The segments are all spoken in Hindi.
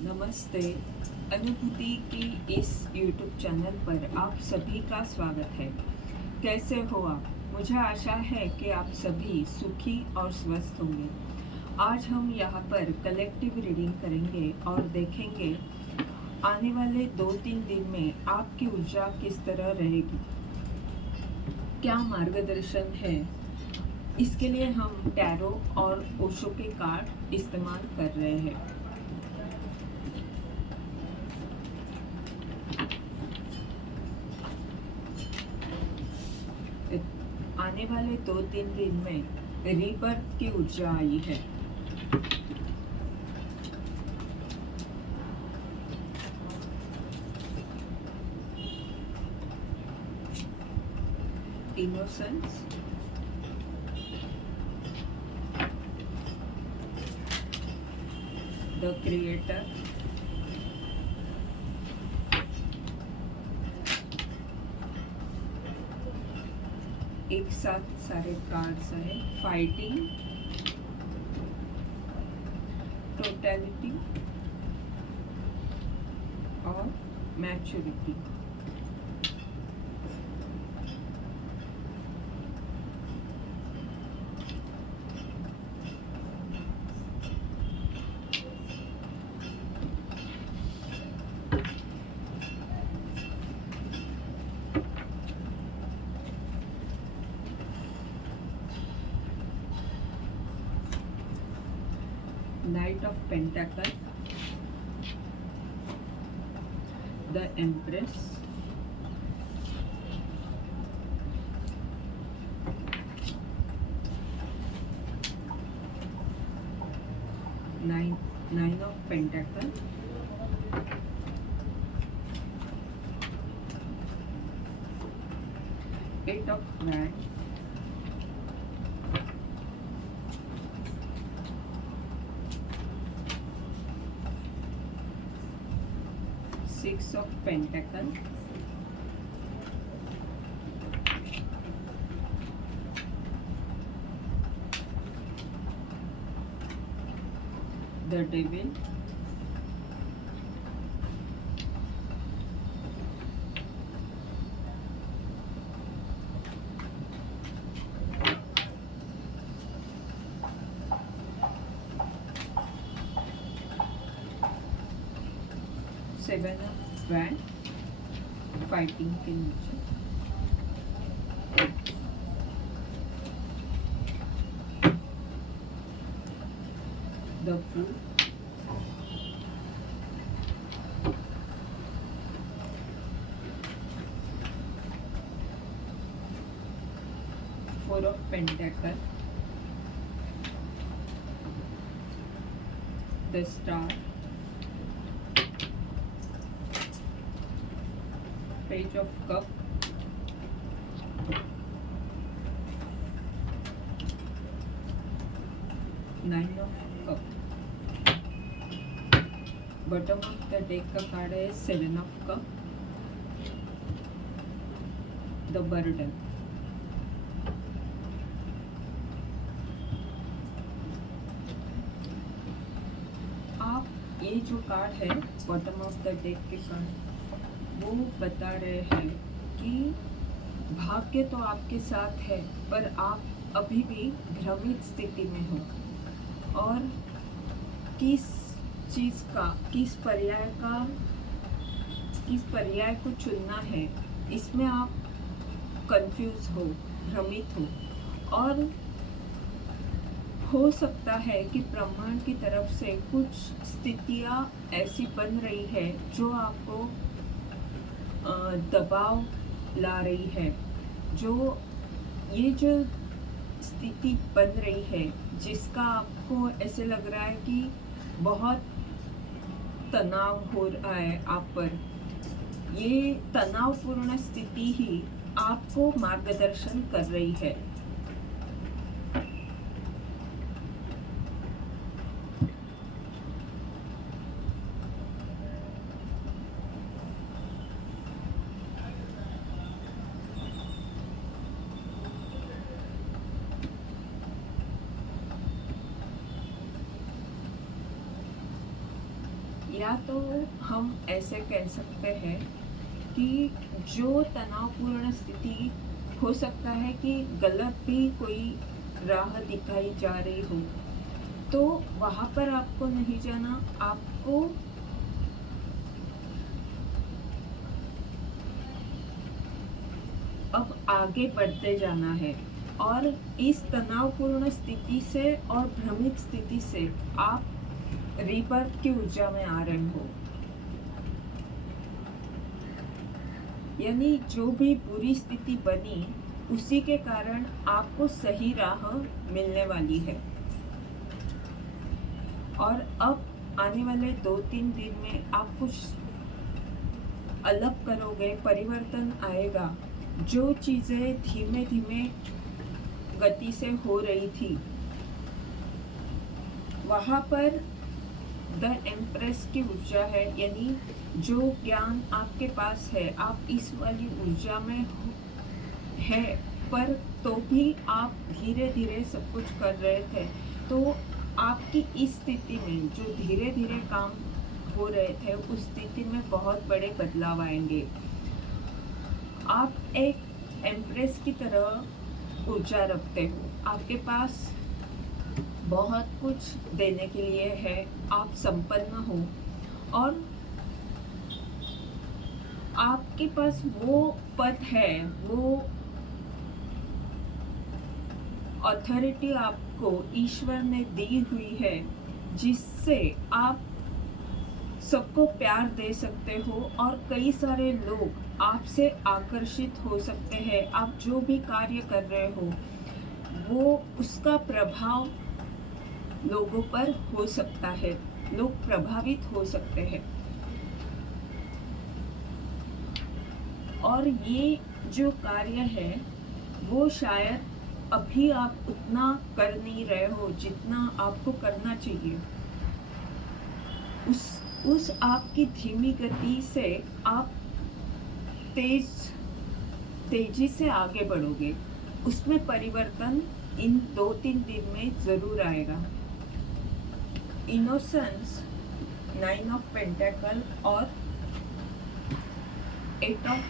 नमस्ते। अनुभूति की इस YouTube चैनल पर आप सभी का स्वागत है। कैसे हो आप? मुझे आशा है कि आप सभी सुखी और स्वस्थ होंगे। आज हम यहाँ पर कलेक्टिव रीडिंग करेंगे और देखेंगे आने वाले 2-3 दिन में आपकी ऊर्जा किस तरह रहेगी, क्या मार्गदर्शन है। इसके लिए हम टैरो और ओशो के कार्ड इस्तेमाल कर रहे हैं। आने वाले 2-3 दिन में रीबर्थ की ऊर्जा आई है। इनोसेंस, द क्रिएटर, एक साथ सारे कार्ड्स हैं। फाइटिंग, टोटलिटी और maturity. Knight of Pentacle, the Empress, Nine of Pentacle, Eight of Wands, Six of Pentacle, the Devil, Seven of Wands, fighting के नीचे, the fool, four of pentacle, the star, page of cup, nine of cup. Bottom of the deck का कार्ड है seven of cup, the burden. आप ये जो कार्ड है बॉटम ऑफ द डेक के कार्ड, वो बता रहे हैं कि भाग्य तो आपके साथ है पर आप अभी भी भ्रमित स्थिति में हो और किस चीज़ का, किस पर्याय को चुनना है, इसमें आप कंफ्यूज हो, भ्रमित हो। और हो सकता है कि ब्रह्मांड की तरफ से कुछ स्थितियाँ ऐसी बन रही है जो आपको दबाव ला रही है, जो स्थिति बन रही है जिसका आपको ऐसे लग रहा है कि बहुत तनाव हो रहा है आप पर। ये तनावपूर्ण स्थिति ही आपको मार्गदर्शन कर रही है। या तो हम ऐसे कह सकते हैं कि जो तनावपूर्ण स्थिति हो सकता है कि गलत भी कोई राह दिखाई जा रही हो, तो वहाँ पर आपको नहीं जाना, आपको अब आगे बढ़ते जाना है। और इस तनावपूर्ण स्थिति से और भ्रमित स्थिति से आप रीबर्थ की ऊर्जा में आ रहे हो। यानी जो भी बुरी स्थिति बनी उसी के कारण आपको सही राह मिलने वाली है। और अब आने वाले 2-3 दिन में आप कुछ अलग करोगे, परिवर्तन आएगा। जो चीज़ें धीमे धीमे गति से हो रही थी, वहाँ पर द एम्प्रेस की ऊर्जा है। यानी जो ज्ञान आपके पास है, आप इस वाली ऊर्जा में है, पर तो भी आप धीरे धीरे सब कुछ कर रहे थे। तो आपकी इस स्थिति में जो धीरे धीरे काम हो रहे थे, उस स्थिति में बहुत बड़े बदलाव आएंगे। आप एक एम्प्रेस की तरह ऊर्जा रखते हो, आपके पास बहुत कुछ देने के लिए है, आप संपन्न हो और आपके पास वो पद है, वो अथॉरिटी आपको ईश्वर ने दी हुई है, जिससे आप सबको प्यार दे सकते हो और कई सारे लोग आपसे आकर्षित हो सकते हैं। आप जो भी कार्य कर रहे हो, वो उसका प्रभाव लोगों पर हो सकता है, लोग प्रभावित हो सकते हैं। और ये जो कार्य है वो शायद अभी आप उतना कर नहीं रहे हो जितना आपको करना चाहिए। उस आपकी धीमी गति से आप तेजी से आगे बढ़ोगे। उसमें परिवर्तन इन 2-3 दिन में ज़रूर आएगा। इनोसेंस, 9 ऑफ पेंटेकल और 8 ऑफ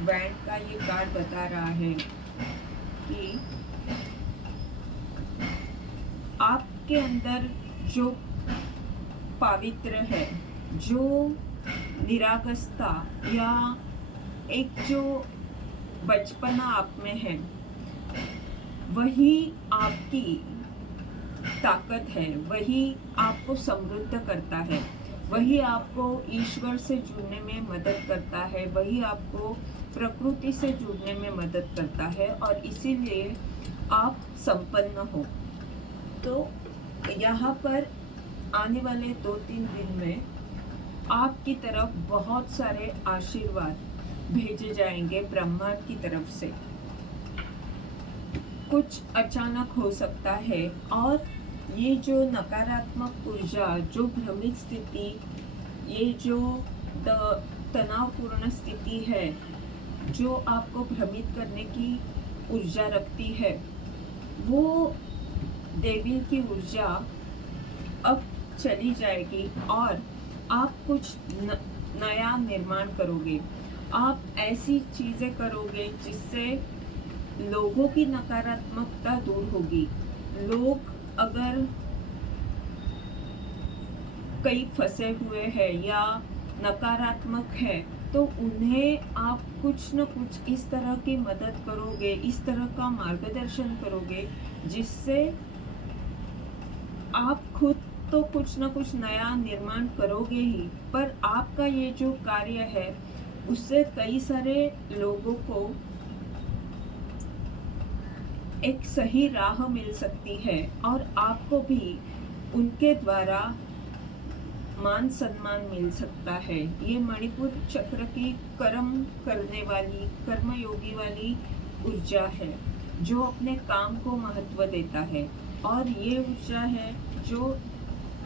वैंड का ये कार्ड बता रहा है कि आपके अंदर जो पवित्र है, जो निरागसता या एक जो बचपना आप में है, वही आपकी ताकत है, वही आपको समृद्ध करता है, वही आपको ईश्वर से जुड़ने में मदद करता है, वही आपको प्रकृति से जुड़ने में मदद करता है और इसीलिए आप संपन्न हो। तो यहाँ पर आने वाले 2-3 दिन में आपकी तरफ बहुत सारे आशीर्वाद भेजे जाएंगे ब्रह्मांड की तरफ से। कुछ अचानक हो सकता है और ये जो नकारात्मक ऊर्जा, जो भ्रमित स्थिति, ये जो तनावपूर्ण स्थिति है, जो आपको भ्रमित करने की ऊर्जा रखती है, वो डेविल की ऊर्जा अब चली जाएगी और आप कुछ नया निर्माण करोगे। आप ऐसी चीज़ें करोगे जिससे लोगों की नकारात्मकता दूर होगी। लोग अगर कई फंसे हुए हैं या नकारात्मक है, तो उन्हें आप कुछ न कुछ इस तरह की मदद करोगे, इस तरह का मार्गदर्शन करोगे, जिससे आप खुद तो कुछ न कुछ नया निर्माण करोगे ही, पर आपका ये जो कार्य है उससे कई सारे लोगों को एक सही राह मिल सकती है और आपको भी उनके द्वारा मान सम्मान मिल सकता है। ये मणिपुर चक्र की कर्म करने वाली, कर्मयोगी वाली ऊर्जा है जो अपने काम को महत्व देता है और ये ऊर्जा है जो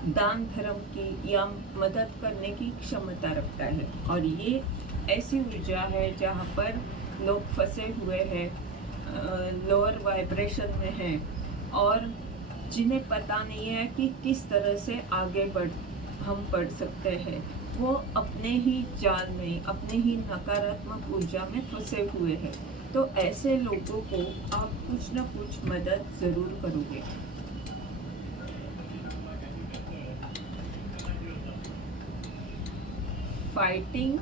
दान धर्म की या मदद करने की क्षमता रखता है। और ये ऐसी ऊर्जा है जहाँ पर लोग फंसे हुए हैं, लोअर वाइब्रेशन में हैं और जिन्हें पता नहीं है कि किस तरह से आगे हम पढ़ सकते हैं वो अपने ही जाल में, अपने ही नकारात्मक ऊर्जा में फंसे हुए हैं। तो ऐसे लोगों को आप कुछ न कुछ मदद ज़रूर करोगे। फाइटिंग,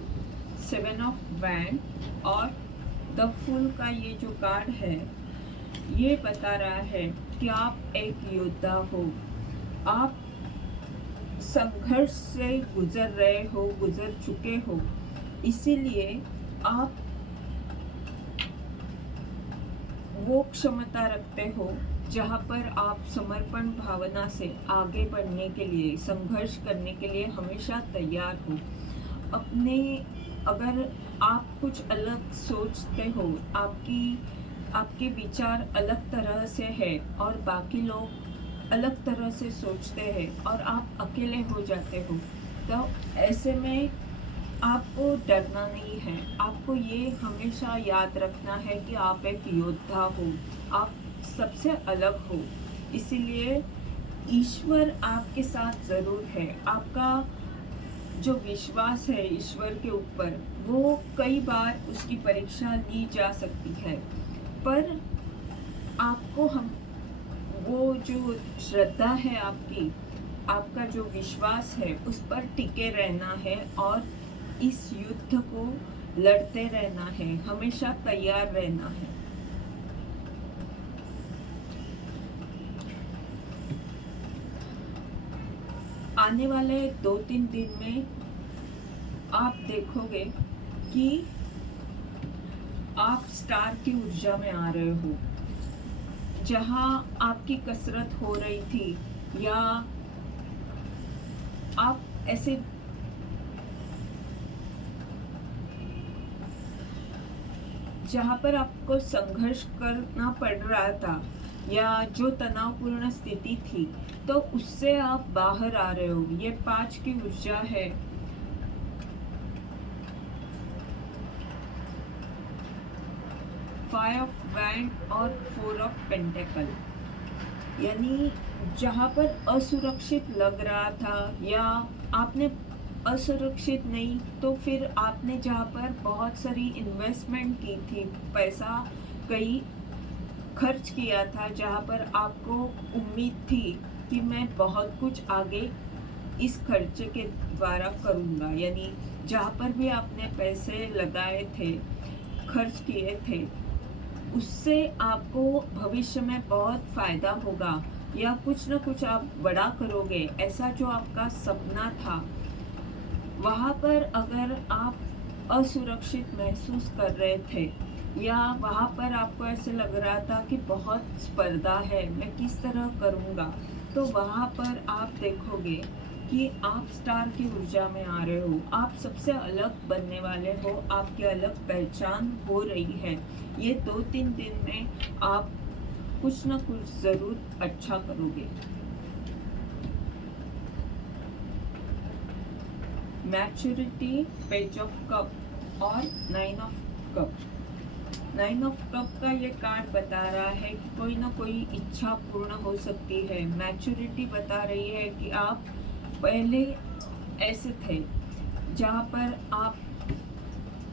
7 ऑफ वैंड और द फूल का ये जो कार्ड है ये बता रहा है कि आप एक योद्धा हो। आप संघर्ष से गुजर रहे हो, गुजर चुके हो, इसीलिए आप वो क्षमता रखते हो जहाँ पर आप समर्पण भावना से आगे बढ़ने के लिए, संघर्ष करने के लिए हमेशा तैयार हो। अपने अगर आप कुछ अलग सोचते हो, आपके विचार अलग तरह से है और बाकी लोग अलग तरह से सोचते हैं और आप अकेले हो जाते हो, तो ऐसे में आपको डरना नहीं है। आपको ये हमेशा याद रखना है कि आप एक योद्धा हो, आप सबसे अलग हो। इसीलिए ईश्वर आपके साथ ज़रूर है। आपका जो विश्वास है ईश्वर के ऊपर, वो कई बार उसकी परीक्षा ली जा सकती है, पर आपको हम वो जो श्रद्धा है आपकी, आपका जो विश्वास है उस पर टिके रहना है और इस युद्ध को लड़ते रहना है, हमेशा तैयार रहना है। आने वाले 2-3 दिन में आप देखोगे कि आप स्टार की ऊर्जा में आ रहे हो। जहाँ आपकी कसरत हो रही थी या आप ऐसे जहाँ पर आपको संघर्ष करना पड़ रहा था या जो तनावपूर्ण स्थिति थी, तो उससे आप बाहर आ रहे हो। ये 5 की ऊर्जा है। फाइव ऑफ वैंड और 4 ऑफ पेंटेकल, यानी जहाँ पर असुरक्षित लग रहा था या आपने असुरक्षित नहीं, तो फिर आपने जहाँ पर बहुत सारी इन्वेस्टमेंट की थी, पैसा कई खर्च किया था, जहाँ पर आपको उम्मीद थी कि मैं बहुत कुछ आगे इस खर्चे के द्वारा करूँगा, यानी जहाँ पर भी आपने पैसे लगाए थे, खर्च किए थे, उससे आपको भविष्य में बहुत फ़ायदा होगा या कुछ न कुछ आप बड़ा करोगे। ऐसा जो आपका सपना था, वहाँ पर अगर आप असुरक्षित महसूस कर रहे थे या वहाँ पर आपको ऐसे लग रहा था कि बहुत स्पर्धा है, मैं किस तरह करूँगा, तो वहाँ पर आप देखोगे कि आप स्टार की ऊर्जा में आ रहे हो। आप सबसे अलग बनने वाले हो, आपकी अलग पहचान हो रही है। ये 2-3 दिन में आप कुछ न कुछ ज़रूर अच्छा करोगे। मैच्योरिटी, पेज ऑफ कप और 9 ऑफ कप। 9 ऑफ कप का ये कार्ड बता रहा है कि कोई ना कोई इच्छा पूर्ण हो सकती है। मैच्योरिटी बता रही है कि आप पहले ऐसे थे जहाँ पर आप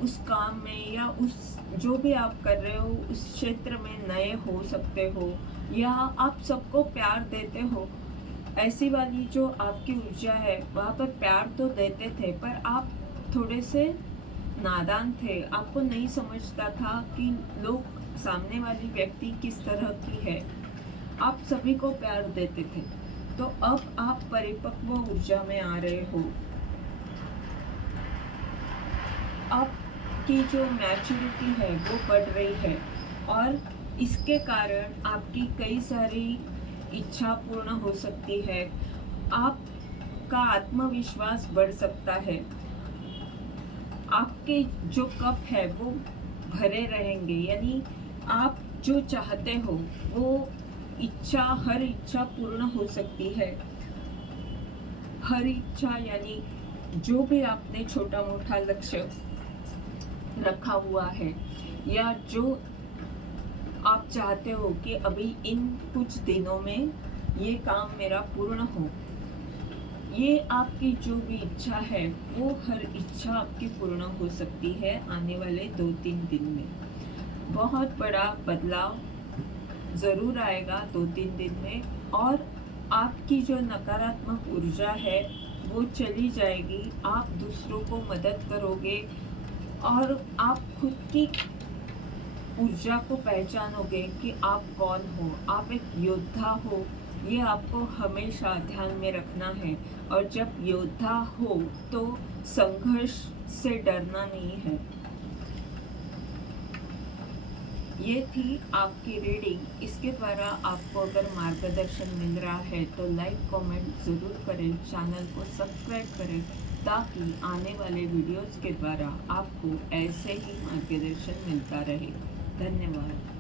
उस काम में या उस जो भी आप कर रहे हो उस क्षेत्र में नए हो सकते हो या आप सबको प्यार देते हो। ऐसी वाली जो आपकी ऊर्जा है, वहाँ पर प्यार तो देते थे, पर आप थोड़े से नादान थे। आपको नहीं समझता था कि लोग, सामने वाली व्यक्ति किस तरह की है। आप सभी को प्यार देते थे। तो अब आप परिपक्व ऊर्जा में आ रहे हो। आपकी जो मैच्योरिटी है वो बढ़ रही है और इसके कारण आपकी कई सारी इच्छा पूर्ण हो सकती है। आपका आत्मविश्वास बढ़ सकता है। आपके जो कप है वो भरे रहेंगे, यानी आप जो चाहते हो वो हर इच्छा पूर्ण हो सकती है। हर इच्छा यानी जो भी आपने छोटा मोटा लक्ष्य रखा हुआ है या जो आप चाहते हो कि अभी इन कुछ दिनों में ये काम मेरा पूर्ण हो, ये आपकी जो भी इच्छा है वो हर इच्छा आपकी पूर्ण हो सकती है आने वाले 2-3 दिन में। बहुत बड़ा बदलाव ज़रूर आएगा 2-3 दिन में, और आपकी जो नकारात्मक ऊर्जा है वो चली जाएगी। आप दूसरों को मदद करोगे और आप खुद की ऊर्जा को पहचानोगे कि आप कौन हो। आप एक योद्धा हो, ये आपको हमेशा ध्यान में रखना है। और जब योद्धा हो तो संघर्ष से डरना नहीं है। ये थी आपकी रीडिंग। इसके द्वारा आपको अगर मार्गदर्शन मिल रहा है तो लाइक कमेंट ज़रूर करें, चैनल को सब्सक्राइब करें, ताकि आने वाले वीडियोस के द्वारा आपको ऐसे ही मार्गदर्शन मिलता रहे। धन्यवाद।